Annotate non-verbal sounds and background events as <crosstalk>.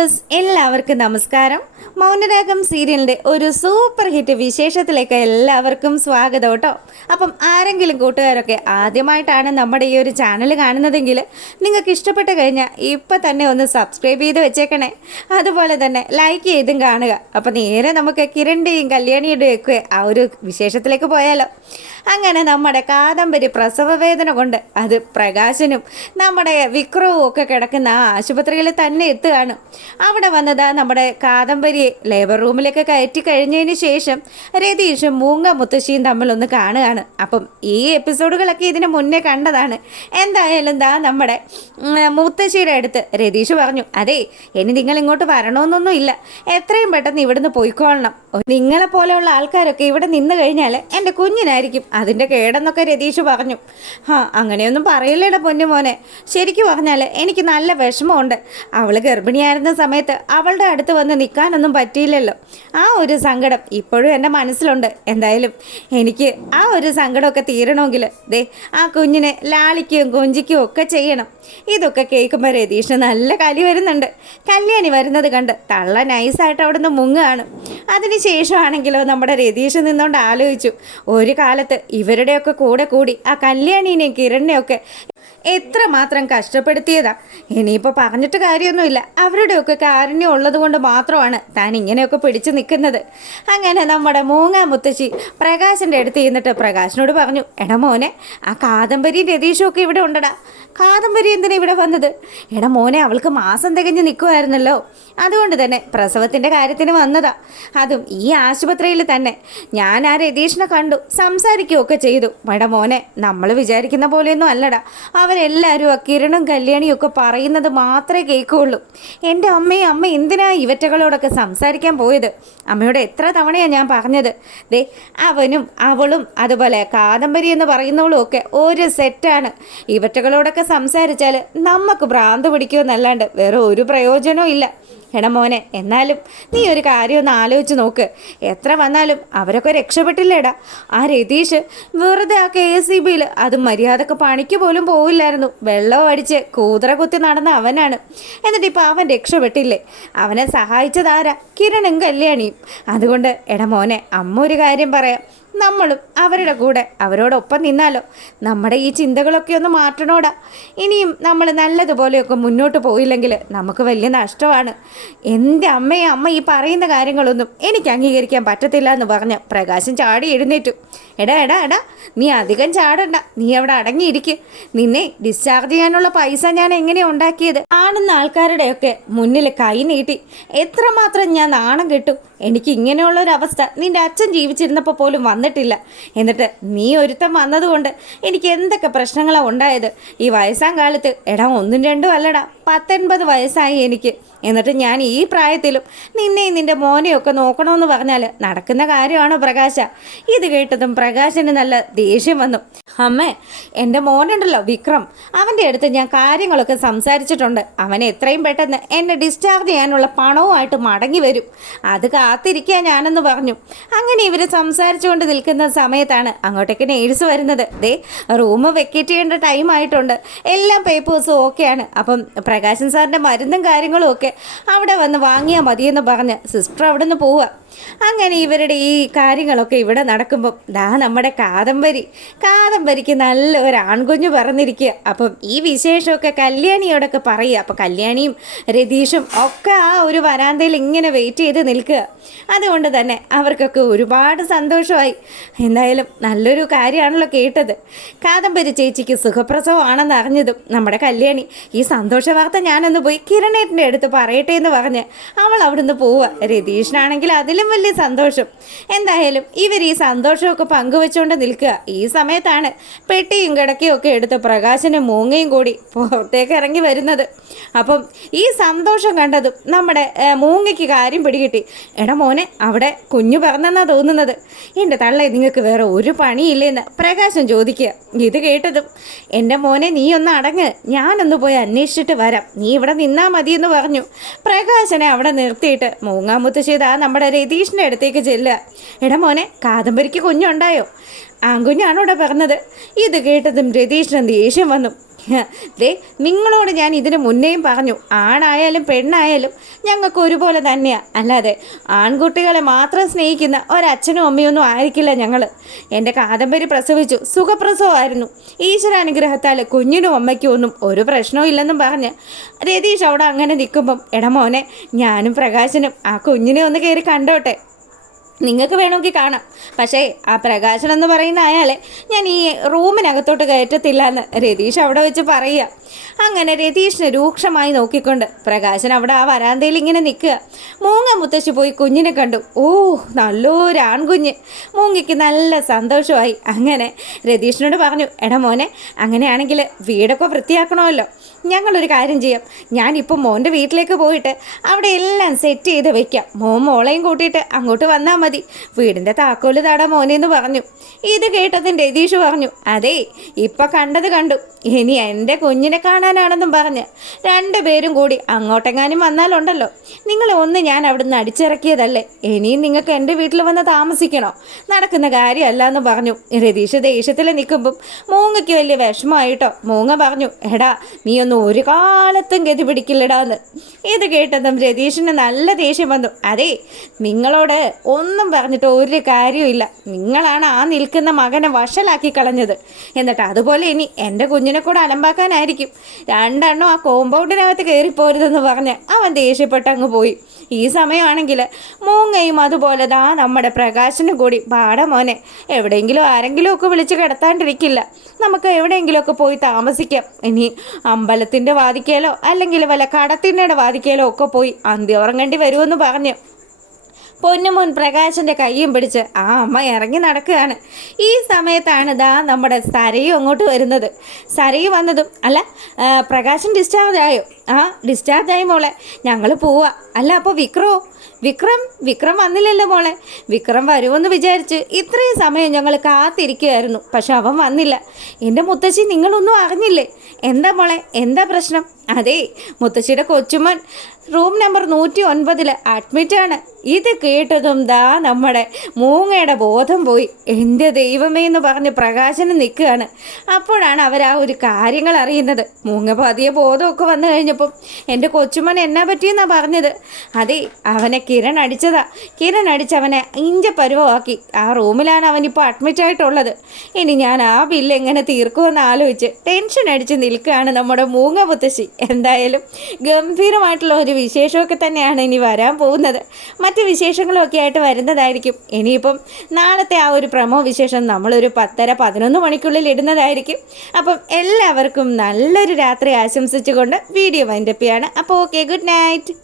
Viewers എല്ലാവർക്കും നമസ്കാരം. മൗനരാഗം സീരിയലിന്റെ ഒരു സൂപ്പർ ഹിറ്റ് വിശേഷത്തിലേക്ക് എല്ലാവർക്കും സ്വാഗതം കേട്ടോ. അപ്പം ആരെങ്കിലും കൂട്ടുകാരൊക്കെ ആദ്യമായിട്ടാണ് നമ്മുടെ ഈ ഒരു ചാനൽ കാണുന്നതെങ്കിൽ നിങ്ങൾക്ക് ഇഷ്ടപ്പെട്ട് കഴിഞ്ഞാൽ ഇപ്പം തന്നെ ഒന്ന് സബ്സ്ക്രൈബ് ചെയ്ത് വെച്ചേക്കണേ. അതുപോലെ തന്നെ ലൈക്ക് ചെയ്തും കാണുക. അപ്പം നേരെ നമുക്ക് കിരണിന്റെയും കല്യാണിയുടെയും ഒക്കെ ആ ഒരു വിശേഷത്തിലേക്ക് പോയാലോ. അങ്ങനെ നമ്മുടെ കാദംബരി പ്രസവ വേദന കൊണ്ട് അത് പ്രകാശനും നമ്മുടെ വിക്രവും ഒക്കെ കിടക്കുന്ന ആ ആശുപത്രിയിൽ തന്നെ എത്തുകയാണ്. അവിടെ വന്നത് നമ്മുടെ കാദംബരിയെ ലേബർ റൂമിലേക്ക് കയറ്റി കഴിഞ്ഞതിന് ശേഷം രതീഷും മൂങ്ങ മുത്തശ്ശിയും തമ്മിലൊന്ന് കാണുകയാണ്. അപ്പം ഈ എപ്പിസോഡുകളൊക്കെ ഇതിന് മുന്നേ കണ്ടതാണ്. എന്തായാലും ദാ നമ്മുടെ മുത്തശ്ശിയുടെ അടുത്ത് രതീഷ് പറഞ്ഞു അതെ ഇനി നിങ്ങൾ ഇങ്ങോട്ട് വരണമെന്നൊന്നും ഇല്ല. എത്രയും പെട്ടെന്ന് ഇവിടുന്ന് പോയിക്കൊള്ളണം. നിങ്ങളെ പോലെയുള്ള ആൾക്കാരൊക്കെ ഇവിടെ നിന്ന് കഴിഞ്ഞാൽ എന്റെ കുഞ്ഞിനായിരിക്കും അതിന്റെ കേടെന്നൊക്കെ രതീഷ് പറഞ്ഞു. ആ അങ്ങനെയൊന്നും പറയില്ലേടാ പൊന്നു മോനെ. ശരിക്കും പറഞ്ഞാൽ എനിക്ക് നല്ല വിഷമമുണ്ട്. അവൾ ഗർഭിണിയായിരുന്ന സമയത്ത് അവളുടെ അടുത്ത് വന്ന് നിൽക്കാനൊന്നും പറ്റിയില്ലല്ലോ. ആ ഒരു സങ്കടം ഇപ്പോഴും എന്റെ മനസ്സിലുണ്ട്. എന്തായാലും എനിക്ക് ആ ഒരു സങ്കടമൊക്കെ തീരണമെങ്കിൽ ദേ ആ കുഞ്ഞിനെ ലാളിക്കുകയും കൊഞ്ചിക്കുകയും ഒക്കെ ചെയ്യണം. ഇതൊക്കെ കേൾക്കുമ്പോൾ രതീഷ് നല്ല കലി വരുന്നുണ്ട്. കല്യാണി വരുന്നത് കണ്ട് തള്ള നൈസായിട്ട് അവിടുന്ന് മുങ്ങുകയാണ്. അതിനുശേഷമാണെങ്കിലോ നമ്മുടെ രതീഷ് നിന്നുകൊണ്ട് ആലോചിച്ചു. ഒരു കാലത്ത് ഇവരുടെയൊക്കെ കൂടെ കൂടി ആ കല്യാണീനെയും കിരണിനെയൊക്കെ എത്രമാത്രം കഷ്ടപ്പെടുത്തിയതാ. ഇനിയിപ്പോൾ പറഞ്ഞിട്ട് കാര്യമൊന്നുമില്ല. അവരുടെയൊക്കെ കാരുണ്യം ഉള്ളത് കൊണ്ട് മാത്രമാണ് താൻ ഇങ്ങനെയൊക്കെ പിടിച്ചു നിൽക്കുന്നത്. അങ്ങനെ നമ്മുടെ മൂങ്ങാ മുത്തശ്ശി പ്രകാശിന്റെ അടുത്ത് ചെന്നിട്ട് പ്രകാശിനോട് പറഞ്ഞു എടാ മോനെ ആ കാദംബരി രതീഷും ഇവിടെ ഉണ്ടടാ. കാദംബരി എന്തിനാ ഇവിടെ വന്നത്? എടാ മോനെ അവൾക്ക് മാസം തികഞ്ഞ് നിൽക്കുമായിരുന്നല്ലോ അതുകൊണ്ട് തന്നെ പ്രസവത്തിന്റെ കാര്യത്തിന് വന്നതാ. അതും ഈ ആശുപത്രിയിൽ തന്നെ. ഞാൻ ആ രതീഷിനെ കണ്ടു സംസാരിക്കുകയൊക്കെ ചെയ്തു. എടാ മോനെ നമ്മൾ വിചാരിക്കുന്ന പോലെയൊന്നും അല്ലടാ. അവരെല്ലാവരും ആ കിരണും കല്യാണിയും ഒക്കെ പറയുന്നത് മാത്രമേ കേൾക്കുകയുള്ളൂ. എന്റെ അമ്മയും അമ്മ എന്തിനാ ഇവറ്റകളോടൊക്കെ സംസാരിക്കാൻ പോയത്? അമ്മയോട് എത്ര തവണയാണ് ഞാൻ പറഞ്ഞത്? ദേ അവനും അവളും അതുപോലെ കാദംബരി എന്ന് പറയുന്നവളും ഒക്കെ ഒരു സെറ്റാണ്. ഇവറ്റകളോടൊക്കെ സംസാരിച്ചാൽ നമുക്ക് ഭ്രാന്ത് പിടിക്കുമെന്നല്ലാണ്ട് വേറെ ഒരു പ്രയോജനവും ഇല്ല. എടാ മോനെ എന്നാലും നീ ഒരു കാര്യം ഒന്ന് ആലോചിച്ച് നോക്ക്. എത്ര വന്നാലും അവരൊക്കെ രക്ഷപ്പെട്ടില്ലേടാ. ആ രതീഷ് വെറുതെ ആ കെ എസ് സി ബിയിൽ അത് മര്യാദയ്ക്ക് പണിക്ക് പോലും പോവില്ലായിരുന്നു. വെള്ളം അടിച്ച് കൂതറ കുത്തി നടന്ന അവനാണ്. എന്നിട്ട് ഇപ്പോൾ അവൻ രക്ഷപ്പെട്ടില്ലേ? അവനെ സഹായിച്ചതാരാ കിരണും കല്യാണിയും. അതുകൊണ്ട് എടാ മോനെ അമ്മ ഒരു കാര്യം പറയാം. നമ്മളും അവരുടെ കൂടെ അവരോടൊപ്പം നിന്നാലോ? നമ്മുടെ ഈ ചിന്തകളൊക്കെ ഒന്ന് മാറ്റണോടാ. ഇനിയും നമ്മൾ നല്ലതുപോലെയൊക്കെ മുന്നോട്ട് പോയില്ലെങ്കിൽ നമുക്ക് വലിയ നഷ്ടമാണ്. എന്റെ അമ്മയെ അമ്മ ഈ പറയുന്ന കാര്യങ്ങളൊന്നും എനിക്ക് അംഗീകരിക്കാൻ പറ്റത്തില്ല എന്ന് പറഞ്ഞ് പ്രകാശം ചാടി എഴുന്നേറ്റു. എടാ എടാ എടാ നീ അധികം ചാടണ്ട. നീ അവിടെ അടങ്ങിയിരിക്കും. നിന്നെ ഡിസ്ചാർജ് ചെയ്യാനുള്ള പൈസ ഞാൻ എങ്ങനെ ഉണ്ടാക്കിയത്? ആണെന്ന ആൾക്കാരുടെയൊക്കെ മുന്നിൽ കൈ നീട്ടി. എത്രമാത്രം ഞാൻ നാണം കെട്ടു. എനിക്ക് ഇങ്ങനെയുള്ള ഒരു അവസ്ഥ നിന്റെ അച്ഛൻ ജീവിച്ചിരുന്നപ്പോൾ പോലും വന്നിട്ടില്ല. എന്നിട്ട് നീ ഒരുത്തം വന്നതുകൊണ്ട് എനിക്ക് എന്തൊക്കെ പ്രശ്നങ്ങളാണ് ഉണ്ടായത്? ഈ വയസ്സാം കാലത്ത് എടാ ഒന്നും രണ്ടും അല്ലടാ പത്തൊൻപത് വയസ്സായി എനിക്ക്. എന്നിട്ട് ഞാൻ ഈ പ്രായത്തിലും നിന്നെയും നിന്റെ മോനെയൊക്കെ നോക്കണമെന്ന് പറഞ്ഞാൽ നടക്കുന്ന കാര്യമാണോ പ്രകാശ? ഇത് കേട്ടതും പ്രകാശന് നല്ല ദേഷ്യം വന്നു. അമ്മേ എന്റെ മോനുണ്ടല്ലോ വിക്രം. അവന്റെ അടുത്ത് ഞാൻ കാര്യങ്ങളൊക്കെ സംസാരിച്ചിട്ടുണ്ട്. അവനെ എത്രയും പെട്ടെന്ന് എന്നെ ഡിസ്ചാർജ് ചെയ്യാനുള്ള പണവുമായിട്ട് മടങ്ങി വരും. അത് കാത്തിരിക്കാൻ ഞാനെന്ന് പറഞ്ഞു. അങ്ങനെ ഇവർ സംസാരിച്ചുകൊണ്ട് നിൽക്കുന്ന സമയത്താണ് അങ്ങോട്ടേക്ക് നേഴ്സ് വരുന്നത്. ദേ റൂം വെക്കേറ്റ് ചെയ്യേണ്ട ടൈം ആയിട്ടുണ്ട്. എല്ലാ പേപ്പേഴ്സും ഓക്കെയാണ് അപ്പം പ്രകാശൻ സാറിന്റെ മരുന്നും കാര്യങ്ങളും ഒക്കെ അവിടെ വന്ന് വാങ്ങിയാൽ മതിയെന്ന് പറഞ്ഞ് സിസ്റ്റർ അവിടെ നിന്ന് പോവുക അങ്ങനെ ഇവരുടെ ഈ കാര്യങ്ങളൊക്കെ ഇവിടെ നടക്കുമ്പം ദാ നമ്മുടെ കാദംബരി. കാദംബരിക്ക് നല്ല ഒരു ആൺകുഞ്ഞു പറഞ്ഞിരിക്കുക അപ്പം ഈ വിശേഷമൊക്കെ കല്യാണിയോടൊക്കെ പറയുക. അപ്പം കല്യാണിയും രതീഷും ഒക്കെ ആ ഒരു വരാന്തയിൽ ഇങ്ങനെ വെയിറ്റ് ചെയ്ത് നിൽക്കുക. അതുകൊണ്ട് തന്നെ അവർക്കൊക്കെ ഒരുപാട് സന്തോഷമായി. എന്തായാലും നല്ലൊരു കാര്യമാണല്ലോ കേട്ടത്. കാദംബരി ചേച്ചിക്ക് സുഖപ്രസവമാണെന്ന് അറിഞ്ഞതും നമ്മുടെ കല്യാണി ഈ സന്തോഷ വാർത്ത ഞാനൊന്ന് പോയി കിരണേറ്റിന്റെ അടുത്ത് പറയട്ടെ എന്ന് പറഞ്ഞ് അവൾ അവിടുന്ന് പോവുക. രതീഷിനാണെങ്കിൽ അതിലും വലിയ സന്തോഷം. എന്തായാലും ഇവർ ഈ സന്തോഷമൊക്കെ പങ്കുവെച്ചുകൊണ്ട് നിൽക്കുക. ഈ സമയത്താണ് പെട്ടിയും കിടക്കയും ഒക്കെ എടുത്ത് പ്രകാശനും മൂങ്ങയും കൂടി പുറത്തേക്ക് ഇറങ്ങി വരുന്നത്. അപ്പം ഈ സന്തോഷം കണ്ടതും നമ്മുടെ മൂങ്ങയ്ക്ക് കാര്യം പിടികിട്ടി. എടാ മോനെ അവിടെ കുഞ്ഞു പറഞ്ഞെന്നാ തോന്നുന്നത്. എന്റെ തള്ളെ നിങ്ങൾക്ക് വേറെ ഒരു പണിയില്ലെന്ന് പ്രകാശം ചോദിക്കുക. ഇത് കേട്ടതും എന്റെ മോനെ നീ ഒന്ന് അടങ്ങ്. ഞാനൊന്ന് പോയി അന്വേഷിച്ചിട്ട് വരാം. നീ ഇവിടെ നിന്നാ മതിയെന്ന് പറഞ്ഞു. പ്രകാശനെ അവിടെ നിർത്തിയിട്ട് മൂങ്ങാമുത്തശ്ശേത നമ്മുടെ രതീഷിന്റെ അടുത്തേക്ക് ചെല്ലുക. എടാ മോനെ കാദംബരിക്ക് കുഞ്ഞുണ്ടായോ? ആൺകുഞ്ഞാണോ ഇവിടെ പറഞ്ഞത് ഇത് കേട്ടതും രതീഷിന് ദേഷ്യം വന്നു. <laughs> ദേ നിങ്ങളോട് ഞാൻ ഇതിന് മുന്നേയും പറഞ്ഞു. ആണായാലും പെണ്ണായാലും ഞങ്ങൾക്ക് ഒരുപോലെ തന്നെയാണ് അല്ലാതെ ആൺകുട്ടികളെ മാത്രം സ്നേഹിക്കുന്ന ഒരച്ഛനും അമ്മയൊന്നും ആയിരിക്കില്ല ഞങ്ങൾ എന്റെ കാദംബരി പ്രസവിച്ചു. സുഖപ്രസവമായിരുന്നു. ഈശ്വരാനുഗ്രഹത്താൽ കുഞ്ഞിനും അമ്മയ്ക്കും ഒന്നും ഒരു പ്രശ്നവും ഇല്ലെന്നും പറഞ്ഞ് രതീഷ് അവിടെ അങ്ങനെ നിൽക്കുമ്പം എടമോനെ ഞാനും പ്രകാശനും ആ കുഞ്ഞിനെ ഒന്ന് കയറി കണ്ടോട്ടെ. നിങ്ങൾക്ക് വേണമെങ്കിൽ കാണാം. പക്ഷേ ആ പ്രകാശൻ എന്ന് പറയുന്ന അയാളെ ഞാൻ ഈ റൂമിനകത്തോട്ട് കയറ്റത്തില്ല എന്ന് രതീഷ് അവിടെ വെച്ച് പറയുക. അങ്ങനെ രതീഷിനെ രൂക്ഷമായി നോക്കിക്കൊണ്ട് പ്രകാശൻ അവിടെ ആ വരാന്തയിൽ ഇങ്ങനെ നിൽക്കുക. മൂങ്ങ മുത്തശ്ശി പോയി കുഞ്ഞിനെ കണ്ടു. ഓ നല്ലൊരു ആൺകുഞ്ഞ്. മൂങ്ങയ്ക്ക് നല്ല സന്തോഷമായി. അങ്ങനെ രതീഷിനോട് പറഞ്ഞു എടാ മോനെ അങ്ങനെയാണെങ്കിൽ വീടൊക്കെ വൃത്തിയാക്കണമല്ലോ. ഞങ്ങളൊരു കാര്യം ചെയ്യാം. ഞാനിപ്പോൾ മോന്റെ വീട്ടിലേക്ക് പോയിട്ട് അവിടെ എല്ലാം സെറ്റ് ചെയ്ത് വെക്കാം. മോൻ മോളെയും കൂട്ടിയിട്ട് അങ്ങോട്ട് വന്നാൽ മതി. വീടിന്റെ താക്കോൽ താടാ മോനെ എന്ന് പറഞ്ഞു. ഇത് കേട്ടതിന് രതീഷ് പറഞ്ഞു അതെ ഇപ്പം കണ്ടത് കണ്ടു. ഇനി എന്റെ കുഞ്ഞിനെ കാണാനാണെന്നും പറഞ്ഞ് രണ്ടുപേരും കൂടി അങ്ങോട്ടെങ്ങാനും വന്നാലുണ്ടല്ലോ. നിങ്ങൾ ഒന്ന് ഞാൻ അവിടുന്ന് അടിച്ചിറക്കിയതല്ലേ. ഇനിയും നിങ്ങൾക്ക് എന്റെ വീട്ടിൽ വന്ന് താമസിക്കണോ? നടക്കുന്ന കാര്യമല്ല എന്ന് പറഞ്ഞു. രതീഷ് ദേഷ്യത്തിൽ നിൽക്കുമ്പം മൂങ്ങയ്ക്ക് വലിയ വിഷമമായിട്ടോ? മൂങ്ങ പറഞ്ഞു എടാ നീ ഒന്നും ഒരു കാലത്തും ഗതി പിടിക്കില്ലടാന്ന്. ഇത് കേട്ടതും രതീഷിന് നല്ല ദേഷ്യം വന്നു. അതെ നിങ്ങളോട് ഒന്നും പറഞ്ഞിട്ട് ഒരു കാര്യമില്ല നിങ്ങളാണ് ആ നിൽക്കുന്ന മകനെ വഷലാക്കി കളഞ്ഞത്. എന്നിട്ട് അതുപോലെ ഇനി എന്റെ കുഞ്ഞിനെ കൂടെ അലമ്പാക്കാനായിരിക്കും. രണ്ടെണ്ണം ആ കോമ്പൗണ്ടിനകത്ത് കയറിപ്പോരുതെന്ന് പറഞ്ഞ് അവൻ ദേഷ്യപ്പെട്ട് അങ്ങ് പോയി. ഈ സമയമാണെങ്കിൽ മൂങ്ങയും അതുപോലെ ദാ നമ്മുടെ പ്രകാശനും കൂടി. പാടമോനെ എവിടെയെങ്കിലും ആരെങ്കിലും ഒക്കെ വിളിച്ച് കിടത്താണ്ടിരിക്കില്ല. നമുക്ക് എവിടെയെങ്കിലുമൊക്കെ പോയി താമസിക്കാം. ഇനി അമ്പലത്തിന്റെ വാതിക്കലോ അല്ലെങ്കിൽ വല്ല കടത്തിന്റെ വാതിക്കലോ ഒക്കെ പോയി അന്ത്യ ഉറങ്ങേണ്ടി വരുമെന്ന് പറഞ്ഞു പൊന്നുമോൻ പ്രകാശന്റെ കൈയും പിടിച്ച് ആ അമ്മ ഇറങ്ങി നടക്കുകയാണ്. ഈ സമയത്താണ് ദാ നമ്മുടെ സരയും അങ്ങോട്ട് വരുന്നത്. സരയും വന്നതും അല്ല പ്രകാശൻ ഡിസ്ചാർജ് ആയോ? ആ ഡിസ്ചാർജ് ആയി മോളെ. ഞങ്ങൾ പോവാ. അല്ല അപ്പോൾ വിക്രോ? വിക്രം? വിക്രം വന്നില്ലല്ലോ മോളെ. വിക്രം വരുമെന്ന് വിചാരിച്ച് ഇത്രയും സമയം ഞങ്ങൾ കാത്തിരിക്കുകയായിരുന്നു പക്ഷെ അവൻ വന്നില്ല. എന്റെ മുത്തശ്ശി നിങ്ങളൊന്നും അറിഞ്ഞില്ലേ? എന്താ മോളെ? എന്താ പ്രശ്നം? അതെ മുത്തശ്ശിയുടെ കൊച്ചുമൻ റൂം നമ്പർ നൂറ്റി ഒൻപതിൽ അഡ്മിറ്റാണ് ഇത് കേട്ടതും ദാ നമ്മുടെ മൂങ്ങയുടെ ബോധം പോയി. എന്റെ ദൈവമേ എന്ന് പറഞ്ഞ് പ്രകാശനം നിൽക്കുകയാണ്. അപ്പോഴാണ് അവർ ആ ഒരു കാര്യങ്ങൾ അറിയുന്നത്. മൂങ്ങ പതിയെ ബോധമൊക്കെ വന്നു കഴിഞ്ഞപ്പം എന്റെ കൊച്ചുമോൻ എന്നാ പറ്റിയെന്നാണ് പറഞ്ഞത്? അതെ അവനെ കിരൺ അടിച്ചതാ. കിരൺ അടിച്ച് അവനെ ഇഞ്ച പരുവമാക്കി. ആ റൂമിലാണ് അവനിപ്പോൾ അഡ്മിറ്റ് ആയിട്ടുള്ളത്. ഇനി ഞാൻ ആ ബില്ല് എങ്ങനെ തീർക്കുമെന്ന് ആലോചിച്ച് ടെൻഷൻ അടിച്ച് നിൽക്കുകയാണ് നമ്മുടെ മൂങ്ങ മുത്തശ്ശി. എന്തായാലും ഗംഭീരമായിട്ടുള്ള ഒരു വിശേഷമൊക്കെ തന്നെയാണ് ഇനി വരാൻ പോകുന്നത്. മറ്റ് വിശേഷങ്ങളൊക്കെ ആയിട്ട് വരുന്നതായിരിക്കും. ഇനിയിപ്പം നാളത്തെ ആ ഒരു പ്രമോ വിശേഷം നമ്മളൊരു പത്തര പതിനൊന്ന് മണിക്കുള്ളിൽ ഇടുന്നതായിരിക്കും. അപ്പം എല്ലാവർക്കും നല്ലൊരു രാത്രി ആശംസിച്ചുകൊണ്ട് വീഡിയോ വൈൻഡപ്പ് ചെയ്യാണ് അപ്പോൾ ഓക്കെ ഗുഡ് നൈറ്റ്